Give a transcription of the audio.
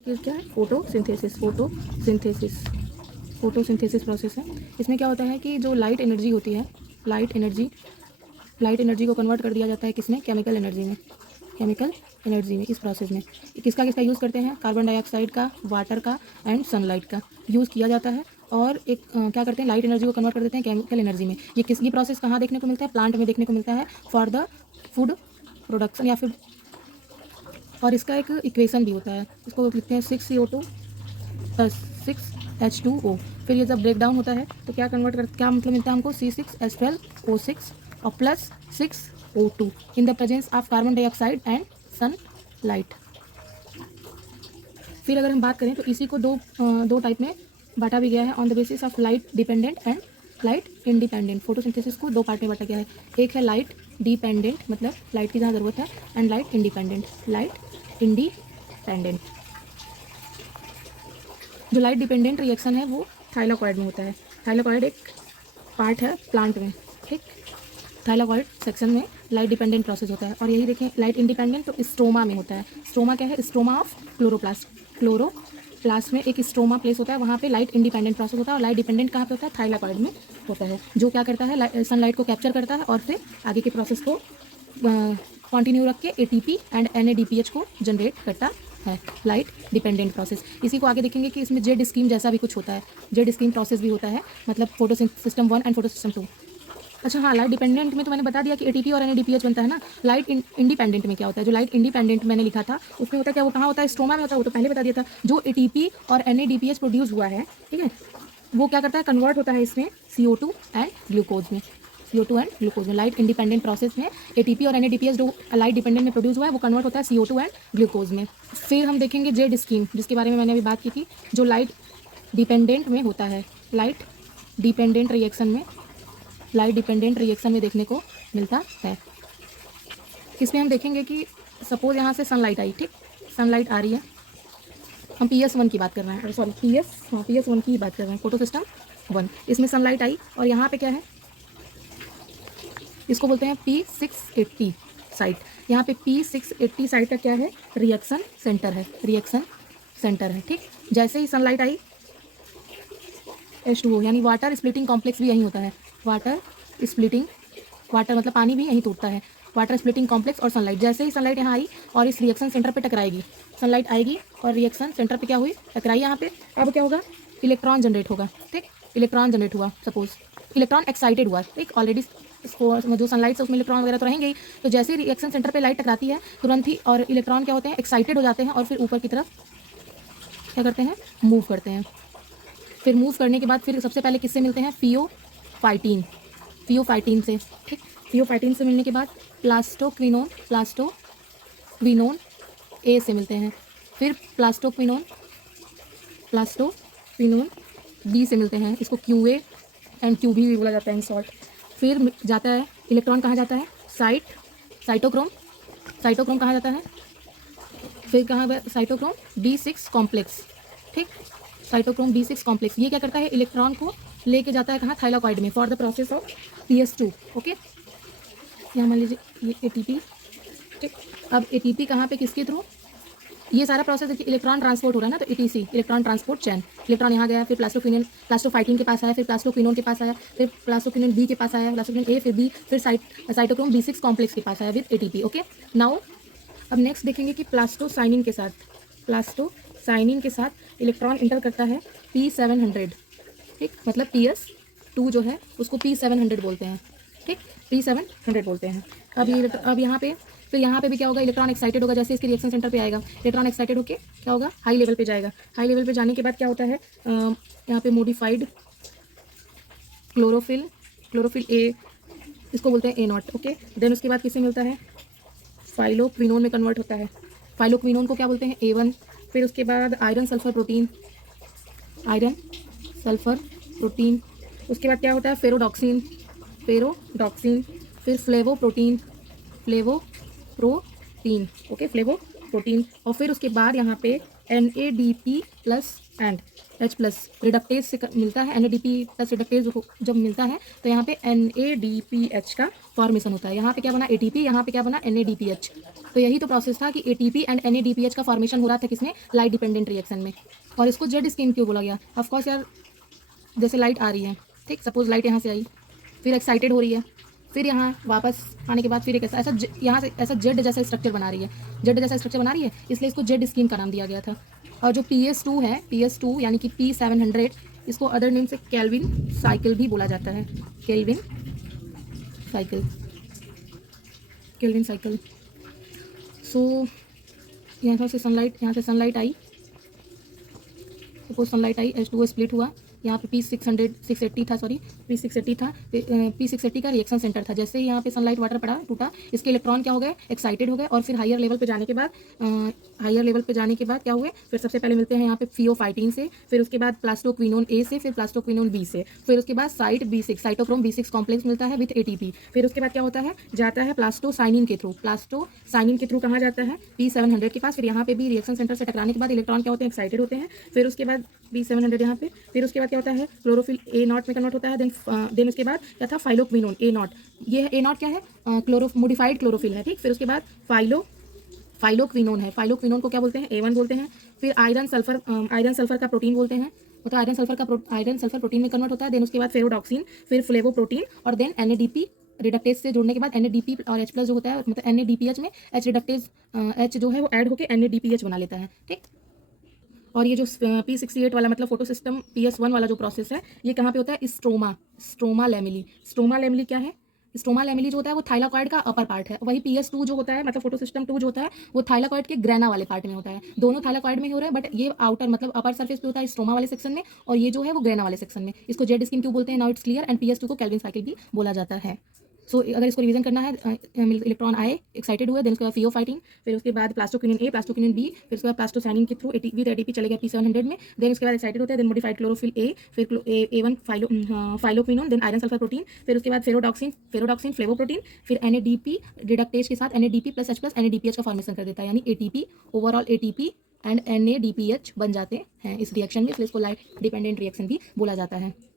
ये क्या है? फोटोसिंथेसिस प्रोसेस है। इसमें क्या होता है कि जो लाइट एनर्जी होती है, लाइट एनर्जी को कन्वर्ट कर दिया जाता है किसमें? केमिकल एनर्जी में। इस प्रोसेस में किसका यूज़ करते हैं? कार्बन डाइऑक्साइड का, वाटर का एंड सनलाइट का यूज़ किया जाता है। और एक क्या करते हैं, लाइट एनर्जी को कन्वर्ट कर देते हैं केमिकल एनर्जी में। ये प्रोसेस कहाँ देखने को मिलता है? प्लांट में देखने को मिलता है फॉर द फूड प्रोडक्शन या फिर। और इसका एक इक्वेशन भी होता है, इसको लिखते हैं 6CO2 + 6H2O। फिर ये जब ब्रेक डाउन होता है तो क्या मतलब मिलता है हमको? C6H12O6 और plus 6O2 in the presence of carbon dioxide and sunlight. फिर अगर हम बात करें तो इसी को दो टाइप में बांटा भी गया है, on the basis of light dependent and light independent. Photosynthesis को दो पार्ट में बांटा गया है। एक है लाइट डिपेंडेंट, मतलब लाइट की जहाँ ज़रूरत है, एंड लाइट इंडिपेंडेंट। जो लाइट डिपेंडेंट रिएक्शन है वो थाइलाकॉइड में होता है। थाइलाकॉइड एक पार्ट है प्लांट में, ठीक। थाइलाकॉइड सेक्शन में लाइट डिपेंडेंट प्रोसेस होता है। और यही देखें लाइट इंडिपेंडेंट तो स्ट्रोमा में होता है। स्ट्रोमा क्या है? स्ट्रोमा ऑफ क्लोरोप्लास्ट में एक स्ट्रोमा प्लेस होता है, वहाँ पे लाइट इंडिपेंडेंट प्रोसेस होता है। और लाइट डिपेंडेंट कहाँ पे होता है? थाइलाकॉइड में होता है, जो क्या करता है? सनलाइट को कैप्चर करता है और फिर आगे के प्रोसेस को कंटिन्यू रख के ATP एंड NADPH को जनरेट करता है, लाइट डिपेंडेंट प्रोसेस। इसी को आगे देखेंगे कि इसमें जेड स्कीम जैसा भी कुछ होता है, जेड स्कीम प्रोसेस भी होता है, मतलब photo system 1 and photo system 2। अच्छा हाँ, लाइट डिपेंडेंट में तो मैंने बता दिया कि ATP और NADPH बनता है ना। लाइट इंडिपेंडेंट में क्या होता है? जो लाइट इंडिपेंडेंट मैंने लिखा था उसमें होता है क्या? वो कहाँ होता है? स्ट्रोमा में होता है, वो तो पहले बता दिया था। जो ATP और NADPH प्रोड्यूस हुआ है, ठीक है, वो क्या करता है? कन्वर्ट होता है इसमें CO2 एंड ग्लूकोज में। लाइट इंडिपेंडेंट प्रोसेस में ATP और NADPH जो लाइट डिपेंडेंट में प्रोड्यूस हुआ है वो कन्वर्ट होता है CO2 एंड ग्लूकोज में। फिर हम देखेंगे जेड स्कीम, जिसके बारे में मैंने अभी बात की थी, जो लाइट डिपेंडेंट में होता है। लाइट डिपेंडेंट रिएक्शन में देखने को मिलता है। इसमें हम देखेंगे कि सपोज यहाँ से सनलाइट आई, ठीक, सनलाइट आ रही है, हम PS1 की बात कर रहे हैं, सॉरी PS1 की बात कर रहे हैं, फोटो सिस्टम 1। इसमें सनलाइट आई और यहाँ पे क्या है? इसको बोलते हैं P680 साइट। यहाँ पे P680 साइट का क्या है? रिएक्शन सेंटर है, ठीक। जैसे ही सनलाइट आई, H2O यानी वाटर स्प्लिटिंग कॉम्प्लेक्स भी यहीं होता है। वाटर मतलब पानी भी यहीं टूटता है। वाटर स्प्लिटिंग कॉम्प्लेक्स और सनलाइट, जैसे ही सनलाइट यहाँ आई और इस रिएक्शन सेंटर पे टकराएगी, सनलाइट आएगी और रिएक्शन सेंटर पे क्या हुई? टकराई यहाँ पे। अब क्या होगा? इलेक्ट्रॉन जनरेट होगा, ठीक। इलेक्ट्रॉन जनरेट हुआ, सपोज इलेक्ट्रॉन एक्साइटेड हुआ, ठीक। ऑलरेडी जो सनलाइट से उसमें इलेक्ट्रॉन वगैरह तो रहेंगे ही, तो जैसे ही रिएक्शन सेंटर पे लाइट टकराती है तुरंत ही, और इलेक्ट्रॉन क्या होते हैं? एक्साइटेड हो जाते हैं और फिर ऊपर की तरफ क्या करते हैं? मूव करते हैं। फिर मूव करने के बाद फिर सबसे पहले किससे मिलते हैं? फियोफाइटीन से, ठीक। फियोफाइटीन से मिलने के बाद प्लास्टोक्विनोन A से मिलते हैं। फिर प्लास्टोक्विनोन B से मिलते हैं, इसको QA एंड QB भी बोला जाता है इन शॉर्ट। फिर जाता है इलेक्ट्रॉन, कहाँ जाता है? साइटोक्रोम कहाँ जाता है? फिर कहाँ? साइटोक्रोम B6 कॉम्प्लेक्स, ठीक। साइटोक्रोम B6 कॉम्प्लेक्स ये क्या करता है? इलेक्ट्रॉन को लेके जाता है कहाँ? थाइलाकॉइड में, for the process of PS2, okay. यहाँ मान लीजिए ये ATP, ठीक। अब ATP कहाँ पे? किसके थ्रू? ये सारा प्रोसेस देखिए, इलेक्ट्रॉन ट्रांसपोर्ट हो रहा है ना, तो ETC electron transport chain. Electron यहाँ गया, फिर प्लास्टोफाइटिन के पास आया, फिर प्लास्टोक्विनोन के पास आया, फिर प्लास्टोक्विनोन B के पास आया, प्लास्टोक्विनोन A, फिर B, फिर साइटोक्रोम B6 कॉम्प्लेक्स के पास आया विद ATP, ओके। नाउ अब नेक्स्ट देखेंगे कि प्लास्टोसाइनिन के साथ इलेक्ट्रॉन इंटर करता है P700, ठीक। मतलब PS2 जो है उसको P700 बोलते हैं, ठीक, P700 बोलते हैं। अब यहाँ पे फिर यहाँ पे भी क्या होगा? इलेक्ट्रॉन एक्साइटेड होगा, जैसे इसके रिएक्शन सेंटर पे आएगा, इलेक्ट्रॉन एक्साइटेड होकर क्या होगा? हाई लेवल पे जाएगा। हाई लेवल पे जाने के बाद क्या होता है? यहाँ पे मोडिफाइड क्लोरोफिल A, इसको बोलते हैं A0, ओके। देन उसके बाद किससे मिलता है? फाइलोक्विनोन में कन्वर्ट होता है। फाइलोक्विनोन को क्या बोलते हैं? A1। फिर उसके बाद आयरन सल्फर प्रोटीन, उसके बाद क्या होता है? फेरोडॉक्सिन, फिर फ्लेवोप्रोटीन, ओके, फ्लेवोप्रोटीन। और फिर उसके बाद यहाँ पे NADP+ एंड H+ रिडक्टेज से मिलता है। NADP+ रिडक्टेज जब मिलता है तो यहाँ पे NADPH का फॉर्मेशन होता है। यहाँ पे क्या बना ATP, यहाँ पे क्या बना NADPH। तो यही तो प्रोसेस था कि ATP एंड NADPH का फॉर्मेशन हो रहा था किसमें, लाइट डिपेंडेंट रिएक्शन में। और इसको जेड स्कीम क्यों बोला गया? ऑफकोर्स यार, जैसे लाइट आ रही है, ठीक, सपोज लाइट यहाँ से आई, फिर एक्साइटेड हो रही है, फिर यहाँ वापस आने के बाद फिर एक ऐसा यहाँ से ऐसा जेड जैसा स्ट्रक्चर बना रही है, जेड जैसा स्ट्रक्चर बना रही है, इसलिए इसको जेड स्कीम का नाम दिया गया था। और जो PS2 है, PS2 यानी कि P700, इसको अदर नेम से केल्विन साइकिल भी बोला जाता है। Calvin cycle, Calvin cycle. So यहाँ से सनलाइट आई, सपोज सनलाइट आई, H2O स्प्लिट हुआ, यहाँ पे P680 था, सॉरी P680 था, P680 का रिएक्शन सेंटर था। जैसे ही यहाँ पे सनलाइट वाटर पड़ा, टूटा, इसके इलेक्ट्रॉन क्या हो गए, एक्साइटेड हो गए, और फिर हायर लेवल पे जाने के बाद क्या हुए, फिर सबसे पहले मिलते हैं यहाँ पे फियोफाइटिन से, फिर उसके बाद प्लास्टोक्विनोन A से, फिर प्लास्टोक्विनोन B से, फिर उसके बाद site B6 cytochrome B6 complex मिलता है विथ ATP। फिर उसके बाद क्या होता है, जाता है प्लास्टोसाइनिन के थ्रू कहाँ जाता है, P700 के पास। फिर यहाँ पे भी रिएक्शन सेंटर से टकराने के बाद इलेक्ट्रॉन क्या होते हैं, एक्साइटेड होते हैं। फिर उसके बाद P700 यहाँ पे, फिर उसके बाद क्या होता है, क्लोरोफिल A0 में कन्वर्ट होता है। देन उसके बाद क्या था, फाइलोक्विनोन A0। ये A0 क्या है, मोडिफाइड क्लोरोफिल है, ठीक। फिर उसके बाद फाइलोक्विनोन है, फाइलोक्विनोन को क्या बोलते हैं, A1 बोलते हैं। फिर आयरन सल्फर का प्रोटीन बोलते हैं, मतलब आयरन सल्फर प्रोटीन में कन्वर्ट होता है। देन उसके बाद फेरोडॉक्सिन, फिर फ्लेवोप्रोटीन, और देन NADP रिडक्टेज से जुड़ने के बाद NADP और H+ जो होता है, मतलब NADPH में H रिडक्टेज H जो है वो ऐड होकर NADPH बना लेता है, ठीक। और ये जो P68 वाला मतलब फोटो सिस्टम PS1 वाला जो प्रोसेस है, ये कहाँ पे होता है, स्ट्रोमा लैमेली क्या है, स्ट्रोमा लैमेली जो होता है वो थाइलाकॉइड का अपर पार्ट है। वही PS2 जो होता है, मतलब फोटो सिस्टम 2 जो होता है, वो थाइलाकॉइड के ग्रेना वाले पार्ट में होता है। दोनों थाइलाकॉइड में ही हो रहे हैं, बट ये आउटर मतलब अपर सरफेस पे होता है स्ट्रोमा वाले सेक्शन में, और ये जो है वो ग्रेना वाले सेक्शन में। इसको जेड स्कीम क्यों बोलते हैं, now it's clear. And PS2 को केल्विन साइकिल भी बोला जाता है। सो अगर इसको रिवीजन करना है, इलेक्ट्रॉन आए, एक्साइटेड हुए, देन उसके बाद फियोफाइटिन, फिर उसके बाद प्लास्टोक्विनोन A, प्लास्टोक्विनोन B, फिर उसके बाद प्लास्टोसाइनिन के थ्रू विद ATP चले गए P700 में। देन उसके बाद एक्साइटेड होते हैं, देन मॉडिफाइड क्लोरोफिल A, फिर A1 phylloquinone, then iron sulphur protein, फिर उसके बाद फेरोडॉक्सिन फ्लेवोप्रोटीन, फिर NADP रिडक्टेज के साथ NADP + H+ NADPH का फॉर्मेशन कर देता है, यानी ATP, overall ATP and NADPH बन जाते हैं इस रिएक्शन में। इसलिए इसको लाइट डिपेंडेंट रिएक्शन भी बोला जाता है।